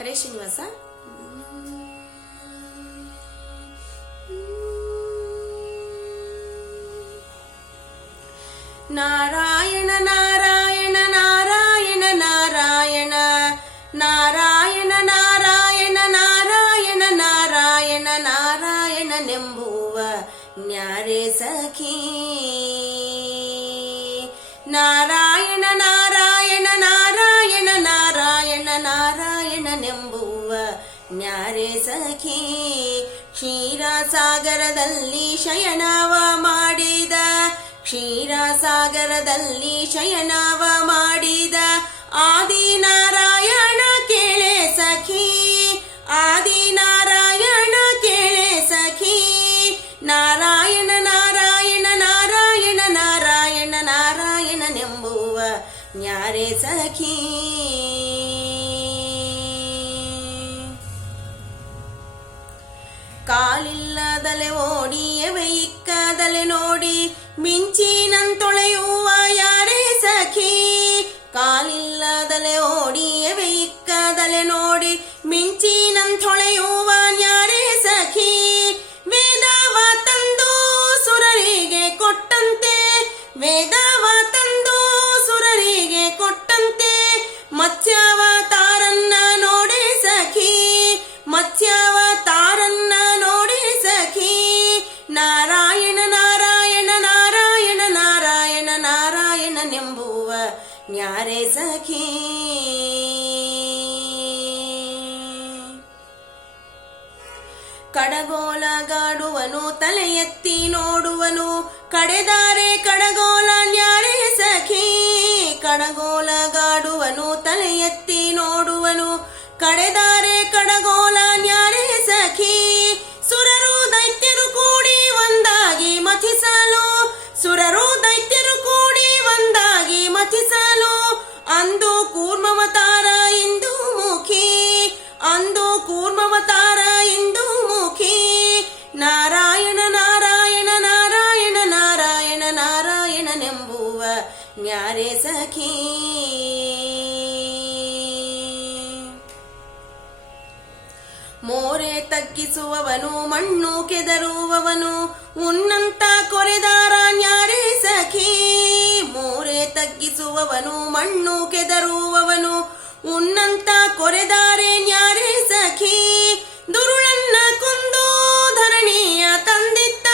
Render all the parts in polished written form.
ಹರೇ ಶ್ರೀನಿವಾಸ. ನಾರಾಯಣ ನಾರಾಯಣ ನಾರಾಯಣ ನಾರಾಯಣ ನಾರಾಯಣ ನಾರಾಯಣ ನಾರಾಯಣ ನಾರಾಯಣ ನಾರಾಯಣನೆಂಬುವ ನ್ಯಾರೆ ಸಖಿ. ನಾರಾಯಣ ನಾರಾಯಣ ನಾರಾಯಣ ನಾರಾಯಣ ನಾರಾಯಣನೆಂಬುವ ನ್ಯಾರೆ ಸಖಿ. ಕ್ಷೀರಸಾಗರದಲ್ಲಿ ಶಯನವ ಮಾಡಿದ, ಕ್ಷೀರಸಾಗರದಲ್ಲಿ ಶಯನವ ಮಾಡಿದ ಆದಿನಾರಾಯಣ ಕೇಳೆ ಸಖಿ. ಆದಿನಾರಾಯಣ ಕೇಳೆ ಸಖಿ. ನಾರಾಯಣ ನಾರಾಯಣ ನಾರಾಯಣ ನಾರಾಯಣ ನಾರಾಯಣನೆಂಬುವ ನ್ಯಾರೆ ಸಖಿ. ಕಾಲಿಲ್ಲದಲೆ ಓಡಿ ಎವೆ ಇಕ್ಕದಲೆ ನೋಡಿ ಮಿಂಚಿನಂತೊಳೆಯುವ ಯಾರೇ ಸಖಿ. ಕಾಲಿಲ್ಲದಲೆ ಓಡಿ ಎವೆ ಇಕ್ಕದಲೆ ನೋಡಿ ಮಿಂಚಿನಂತೊಳೆಯುವ ಯಾರೇ ಸಖಿ. ವೇದವ ತಂದು ಸುರರಿಗೆ ಕೊಟ್ಟಂತೆ, ವೇದವ ತಂದು ಸುರರಿಗೆ ಕೊಟ್ಟಂತೆ ಮತ್ಸ್ಯಾವತಾರನ್ನ ನೋಡೆ ಸಖಿ. ಮತ್ಸ್ಯಾವತಾರನ್ನ ನೋಡೆ ಸಖಿ. ನಾರಾಯಣ ನಾರಾಯಣ ನಾರಾಯಣ ನಾರಾಯಣ ನಾರಾಯಣನೆಂಬುವ ನ್ಯಾರೆ ಸಖಿ. ಕಡಗೋಲಗಾಡುವನು ತಲೆ ಎತ್ತಿ ನೋಡುವನು, ಕಡೆದಾರೆ ಕಡಗೋಲ ನ್ಯಾರೆ ಸಖಿ. ಕಡಗೋಲಗಾಡುವನು ತಲೆ ಎತ್ತಿ ನೋಡುವನು, ಕಡೆದಾರೆ ಕಡಗೋಲ ನ್ಯಾರೆ ಸಖಿ. ಸುರರು ದೈತ್ಯರು ಕೂಡಿ ಒಂದಾಗಿ ಮಥಿಸಲು, ಸುರರು ದೈತ್ಯರು ಕೂಡಿ ಒಂದಾಗಿ ಮಥಿಸಲು ಅಂದು ಕೂರ್ಮವತಾರ ಇಂದು ಮುಖಿ. ಅಂದು ಕೂರ್ಮವತಾರ ಇಂದು ಮುಖಿ. ನಾರಾಯಣ ನಾರಾಯಣ ನಾರಾಯಣ ನಾರಾಯಣ ನಾರಾಯಣನೆಂಬುವ ನ್ಯಾರೆ ಸಖಿ. ಮೋರೆ ತಗ್ಗಿಸುವವನು ಮಣ್ಣು ಕೆದರುವವನು ಉನ್ನಂತ ಕೊರೆದಾರ ನ್ಯಾರೆ ಸಖಿ. ಮೋರೆ ತಗ್ಗಿಸುವವನು ಮಣ್ಣು ಕೆದರುವವನು ಉನ್ನಂತ ಕೊರೆದಾರೆ ನ್ಯಾರೆ ಸಖಿ. ದುರುಳನ್ನ ಕೊಂದು ಧರಣಿಯ ತಂದಿತ್ತ,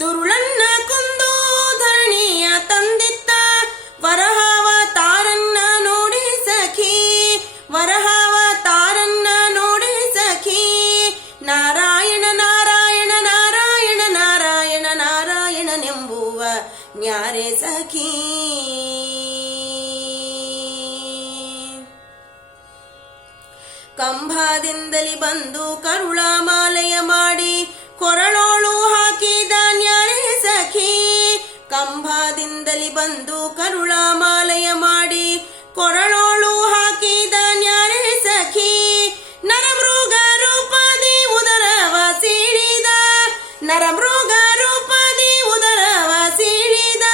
ದುರುಳನ್ನ ಕೊಂದು ಧರಣಿಯ ತಂದಿತ್ತ ವರಹಾವತಾರನ್ನ ನೋಡೆ ಸಖಿ. ವರಹಾವತಾರನ್ನ ನೋಡೆ ಸಖಿ. ನಾರಾಯಣ ನಾರಾಯಣ ನಾರಾಯಣ ನಾರಾಯಣ ನಾರಾಯಣನೆಂಬುವ ನ್ಯಾರೆ ಸಖಿ. ಕಂಭದಿಂದಲಿ ಬಂದು ಕರುಳ ಮಾಲೆಯ ಮಾಡಿ ಕೊರಳೋಳು ಹಾಕಿದ ನ್ಯಾರೆ ಸಖಿ. ಕಂಭದಿಂದಲಿ ಬಂದು ಕರುಳ ಮಾಲೆಯ ಮಾಡಿ ಕೊರಳೋಳು ಹಾಕಿದ ನ್ಯಾರೆ ಸಖಿ. ನರಮೃಗ ರೂಪದಿ ಉದರವ ಸೀಳಿದ, ನರಮೃಗ ರೂಪದಿ ಉದರವ ಸೀಳಿದ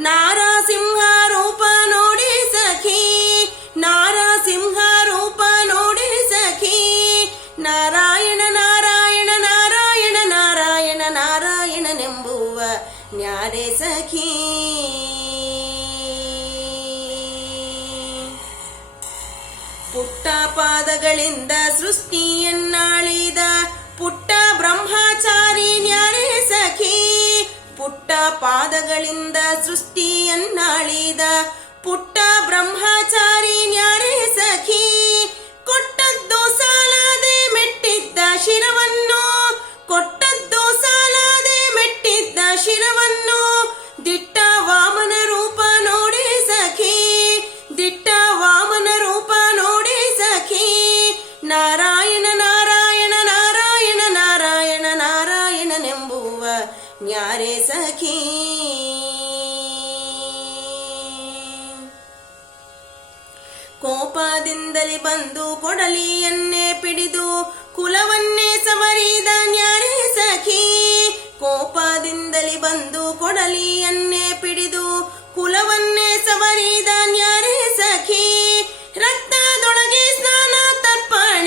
ನಾರಸಿಂಹ ರೂಪ ನೋಡಿ ಸಖಿ. ನಾರಸಿಂಹ ರೂಪ ನೋಡಿ ಸಖಿ. ನಾರಾಯಣ ನಾರಾಯಣ ನಾರಾಯಣ ನಾರಾಯಣ ನಾರಾಯಣನೆಂಬುವ ನ್ಯಾರೆ ಸಖಿ. ಪುಟ್ಟ ಪಾದಗಳಿಂದ ಸೃಷ್ಟಿಯನ್ನಾಳಿದ ಪುಟ್ಟ ಬ್ರಹ್ಮಚಾರಿ ನ್ಯಾರೆ ಸಖಿ. ಪುಟ್ಟ ಪಾದಗಳಿಂದ ಸೃಷ್ಟಿಯನ್ನಾಳಿದ ಪುಟ್ಟ ಬ್ರಹ್ಮಚಾರಿ ನ್ಯಾರೆ ಸಖಿ. ಕೊಟ್ಟದ್ದು ಸಾಲದೆ ಮೆಟ್ಟಿದ್ದ ಶಿರವನ್ನು, ಕೊಟ್ಟದ್ದು ಸಾಲದೆ ಮೆಟ್ಟಿದ್ದ ಶಿರವನ್ನು ದಿಟ್ಟ ವಾಮನ ರೂಪ ನೋಡೆ ಸಖಿ. ದಿಟ್ಟ ವಾಮನ ರೂಪ ನೋಡೆ ಸಖಿ. ನಾರಾಯಣ ನಾರಾಯಣ ನಾರಾಯಣ ನಾರಾಯಣ ನಾರಾಯಣನೆಂಬುವ ನ್ಯಾರೆ ಸಖಿ. ಕೋಪದಿಂದಲೇ ಬಂದು ಕೊಡಲಿಯನ್ನೇ ಪಿಡಿದು ಕುಲವನ್ನೇ ಸವರಿದ ನ್ಯಾರೆ ಸಖಿ. ಕೋಪದಿಂದಲೇ ಬಂದು ಕೊಡಲಿಯನ್ನೇ ಪಿಡಿದು ಕುಲವನ್ನೇ ಸವರಿದ ನ್ಯಾರೆ ಸಖಿ. ರಕ್ತದೊಳಗೆ ಸ್ನಾನ ತರ್ಪಣ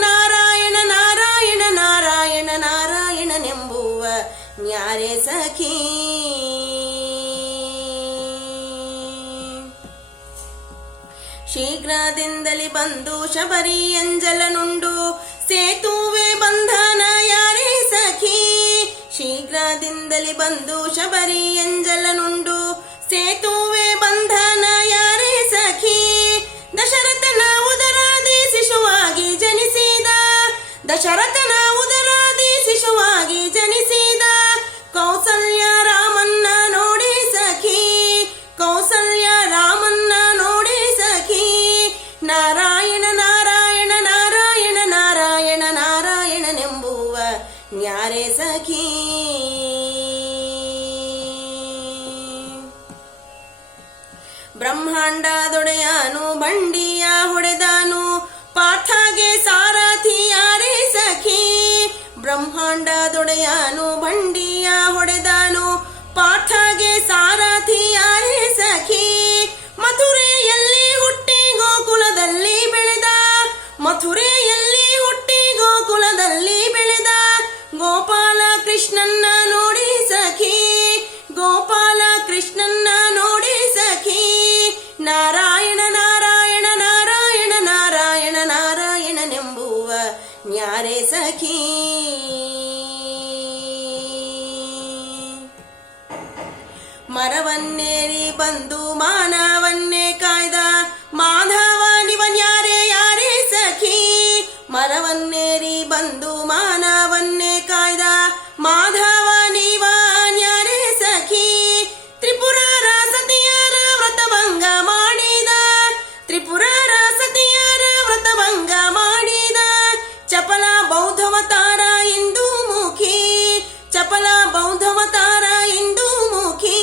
ನಾರಾಯಣ ನಾರಾಯಣ ನಾರಾಯಣ ನಾರಾಯಣ ನಾರಾಯಣನೆಂಬುವ ನ್ಯಾರೆ ಸಖಿ. ಶೀಘ್ರದಿಂದಲೇ ಬಂದು ಶಬರಿ ಎಂಜಲನುಂಡು ಸೇತುವೆ ಬಂಧನ ಯಾರೇ ಸಖಿ. ಶೀಘ್ರದಿಂದಲೇ ಬಂದು ಶಬರಿ ಎಂಜಲನುಂಡು ಸೇತುವೆ ಬಂಧನ ಯಾರೇ ಸಖಿ. ದಶರಥನ ಉದರಾದಿ ಶಿಶುವಾಗಿ ಜನಿಸಿದ, ದಶರಥನ ಉದರಾದಿ ಶಿಶುವಾಗಿ ಜನಿಸಿದ ಕೌಸಲ್ಯ ರಾಮನ್ನ ನೋಡಿ ಸಖಿ. ಕೌಸಲ್ಯ ರಾಮನ್ನ ನೋಡಿ ಸಖಿ. ನಾರಾಯಣ ನಾರಾಯಣ ನಾರಾಯಣ ನಾರಾಯಣ ನಾರಾಯಣನೆಂಬುವ ನ್ಯಾರೆ ಸಖಿ. ಬ್ರಹ್ಮಾಂಡದೊಡೆಯನು ಬಂಡಿಯ ಹೊಡೆದನು ಪಾರ್ಥಗೆ ಸಾರಥಿ ಯಾರೇ ಸಖಿ. ಬ್ರಹ್ಮಾಂಡದೊಡೆಯನು ಬಂಡಿಯ ಹೊಡೆದನು ಪಾರ್ಥಗೆ ಸಾರಥಿ ಯಾರೇ ಸಖಿ. ಮಥುರೆಯಲ್ಲಿ ಹುಟ್ಟಿ ಗೋಕುಲದಲ್ಲಿ ಬೆಳೆದ, ಮಥುರೆಯಲ್ಲಿ ಹುಟ್ಟಿ ಗೋಕುಲದಲ್ಲಿ ಬೆಳೆದ ಗೋಪಾಲ ಕೃಷ್ಣನ್ನ ನೋಡಿ ಸಖಿ. ಗೋಪಾಲ ಕೃಷ್ಣನ್ನ ನೋಡಿ ಸಖಿ. ನಾರಾಯಣ ನಾರಾಯಣ ನಾರಾಯಣ ನಾರಾಯಣ ನಾರಾಯಣನೆಂಬುವ ನ್ಯಾರೆ ಸಖಿ. ಮರವನ್ನೇರಿ ಬಂದು ಮಾನವನ್ನೇ ಕಾಯ್ದ ಮಾಧವ ನಿವನ್ಯಾರೆ ಯಾರೇ ಸಖಿ. ಮರವನ್ನೇರಿ ಬಂದು ಮಾನವನ್ನೇ ಕಾಯ್ದ ಮಾಧವ ನಿವನ್ಯಾರೆ ಸಖಿ. ತ್ರಿಪುರಾರ ಸತಿಯರ ವ್ರತಭಂಗ ಮಾಡಿದ, ತ್ರಿಪುರಾರ ಸತಿಯರ ವ್ರತಭಂಗ ಮಾಡಿದ ಚಪಲ ಬೌದ್ಧವತಾರ ಇಂದು ಮುಖಿ. ಚಪಲ ಬೌದ್ಧವತಾರ ಇಂದು ಮುಖಿ.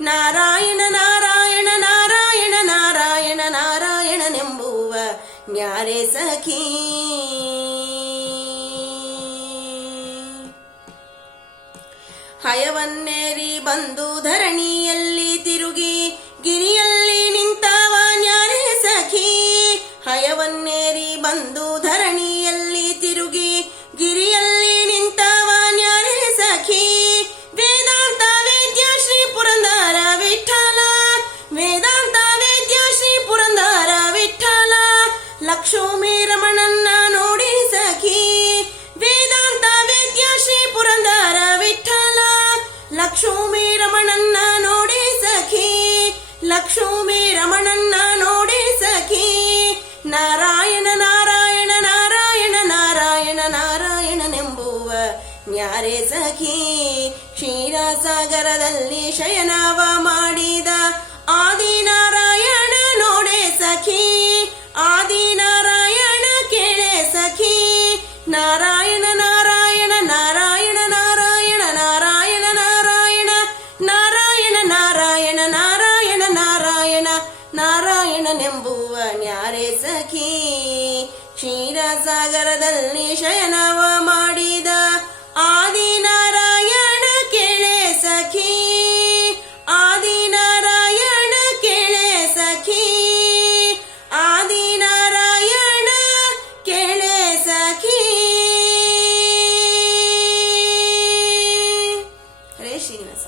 ನಾರಾಯಣ ನಾರಾಯಣ ನಾರಾಯಣ ನಾರಾಯಣ ನಾರಾಯಣನೆಂಬುವ ನ್ಯಾರೆ ಸಖಿ. ಹಯವನ್ನೇರಿ ಬಂದು ಧರಣಿಯಲ್ಲಿ ತಿರುಗಿ ಗಿರಿಯಲ್ಲಿ ನಿಂತವ ನ್ಯಾರೆ ಸಖಿ. ಹಯವನ್ನೇರಿ ಬಂದು ಧರಣಿಯಲ್ಲಿ ತಿರುಗಿ ಗಿರಿಯಲ್ಲಿ ನಿಂತವ ನ್ಯಾರೆ ಸಖಿ. ವೇದಾಂತ ವೇದ್ಯ ಶ್ರೀ ಪುರಂದರ ವಿಠಲ, ವೇದಾಂತ ವೇದ್ಯ ಶ್ರೀ ಪುರಂದರ ವಿಠಲ ಲಕ್ಷ್ಮೀ ರಮಣನ್ನ ನೋಡಿ ಸಖಿ. ವೇದಾಂತ ವೇದ್ಯ ಶ್ರೀ ಪುರಂದರ ವಿಠಲ ಲಕ್ಷ್ಮೀ ರಮಣನ್ನ ನೋಡಿ ಸಖಿ. ಲಕ್ಷ್ಮೀ ರಮಣನ್ನ ನೋಡಿ ಸಖಿ. ನಾರಾಯಣ ನಾರಾಯಣ ನಾರಾಯಣ ನಾರಾಯಣ ನಾರಾಯಣನೆಂಬುವ ನ್ಯಾರೆ ಸಖಿ. ಕ್ಷೀರಸಾಗರದಲ್ಲಿ ಶಯನವ ಮಾಡಿದ ಆದಿನಾರಾಯಣ ನೋಡೆ ಸಖಿ. ಆದಿನಾರಾಯಣ ಕೇಳೆ ಸಖಿ. ನಾರಾಯಣ ನಾರಾಯಣ ನಾರಾಯಣ ನಾರಾಯಣ ನಾರಾಯಣ ನಾರಾಯಣ ನಾರಾಯಣ ನಾರಾಯಣ ನಾರಾಯಣ ನಾರಾಯಣ ನಾರಾಯಣನೆಂಬುವ ನ್ಯಾರೆ ಸಖಿ. ಕ್ಷೀರಸಾಗರದಲ್ಲಿ ಶಯನವ ಮಾಡಿದ ಆದಿನಾರಾಯಣ ಕೇಳೆ ಸಖಿ. ಆದಿನಾರಾಯಣ ಕೇಳೆ ಸಖಿ. ಆದಿನಾರಾಯಣ ಕೇಳೆ ಸಖಿ. ಹರೇ ಶ್ರೀನಿವಾಸ.